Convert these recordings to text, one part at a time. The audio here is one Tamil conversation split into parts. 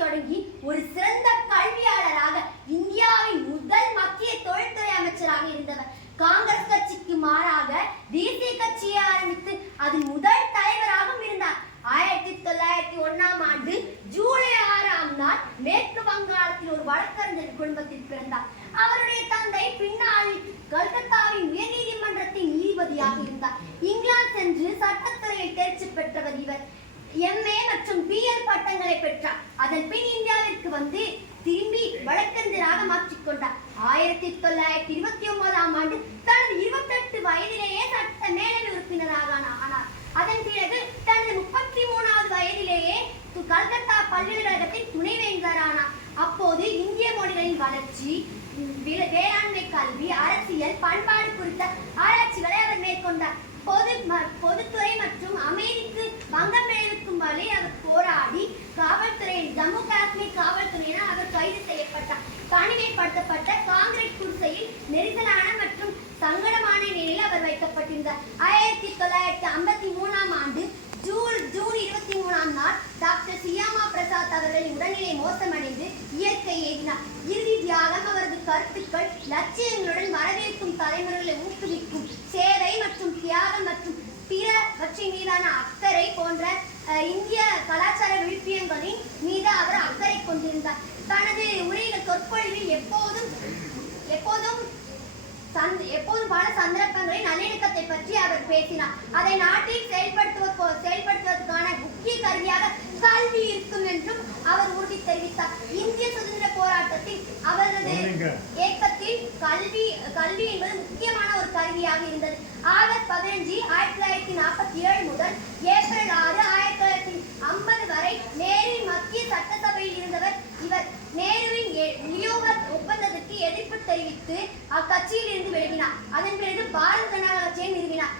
தொடங்கி ஒரு சிறந்த கல்வியாளராக இந்தியாவின் முதல் மத்திய தொழில்துறை அமைச்சராக இருந்தவர். காங்கிரஸ் கட்சிக்கு மாறாக தேசிய கட்சியை ஆரம்பித்து அதன் முதல் தலைவராகவும் இருந்தார். 1901ஆம் ஆண்டு ஜூலை 6ஆம் நாள் மேற்கு வங்காளத்தில் ஒரு வழக்கறிஞர் குடும்பத்தில் பிறந்தார். அவருடைய தந்தை பின்னால் கல்கத்தாவின் உயர்நீதிமன்றத்தின் நீதிபதியாக இருந்தார். இங்கிலாந்து சென்று சட்டத்துறையில் தேர்ச்சி பெற்றவர் இவர். MA மற்றும் BL பட்டங்களை பெற்றார். அதன் பின் இந்தியாவிற்கு வந்து திரும்பி வழக்கறிஞராக மாற்றிக்கொண்டார். 1929ஆம் ஆண்டு தனது 28 வயதிலேயே சட்ட மேலவை உறுப்பினராக ஆனார். அதன் பிறகு தனது 33வது வயதிலேயே கல்கத்தா பல்கலைக்கழகத்தின் துணைவேந்தர் ஆனார். அப்போது இந்திய மொழிகளின் வளர்ச்சி, வேளாண்மை கல்வி, அரசியல், பண்பாடு குறித்த ஆராய்ச்சிகளை அவர் மேற்கொண்டார். பொதுத்துறை மற்றும் அமைதிக்கு பங்கம் விளைவிக்கும் வழி அவர் போராடி காவல்துறையின் ஜம்மு காஷ்மீர் காவல்துறையினால் அவர் கைது செய்யப்பட்டார். தனிமைப்படுத்தப்பட்ட காங்கிரீட் குடிசையில் நெரிசலான மற்றும் சங்கடமான நிலையில் அவர் வைக்கப்பட்டிருந்தார். 1953ஆம் ஆண்டு ஜூன் 23ஆம் நாள் டாக்டர் சியாமா பிரசாத் அவர்களின் உடல்நிலை மோசமடைந்து இயற்கை எய்தினார். இறுதி தியாகம் அவரது கருத்துக்கள் லட்சியங்களுடன் வரவேற்கும் தலைமுறைகளை ஊக்குவிக்கும் சேவை மற்றும் தியாகம் மற்றும் பிறவற்றின் மீதான அக்கறை போன்ற இந்திய கலாச்சார விழுப்பியங்களின் மீது அவர் அக்கறை கொண்டிருந்தார். தனது உரையில் சொற்பொழிவில் எப்போதும் பல சந்தர்ப்பங்களில் நல்லிணக்கத்தை பற்றி அவர் பேசினார். அதை நாட்டில் செயல்படுத்துவதற்கான முக்கிய கருவியாக கல்வி இருக்கும் என்றும் அவர் உறுதி தெரிவித்தார். இந்திய சுதந்திர போராட்டத்தில் அவரது இயக்கத்தில் கல்வி என்பது முக்கியமான ஒரு கருவியாக இருந்தது. ஆகஸ்ட் 15 1947 முதல் ஏப்ரல் 6 1950 வரை நேருவின் மத்திய சட்டசபையில் இருந்தவர் இவர். நேருவின் நியோக ஒப்பந்தத்திற்கு எதிர்ப்பு தெரிவித்து அக்கட்சியில் இருந்து விலகினார். அதன் பிறகு பாரத ஜனதா கட்சியை நிறுவினார்.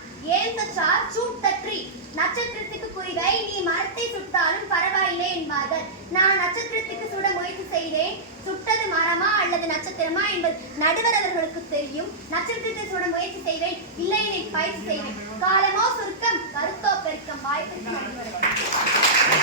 நட்சத்திரத்துக்கு குறிவை நீ மரத்தை சுட்டாலும் பரவாயில்லை என்பார்கள். நான் நட்சத்திரத்துக்கு சுட முயற்சி செய்தேன். சுட்டது மரமா அல்லது நட்சத்திரமா என்பது நடுவர் அவர்களுக்கு தெரியும். நட்சத்திரத்தை சுட முயற்சி செய்வேன், இல்லை பயிற்சி செய்வேன். காலமோ சுருக்கம், கருத்தோ பெருக்கம். வாய்ப்பு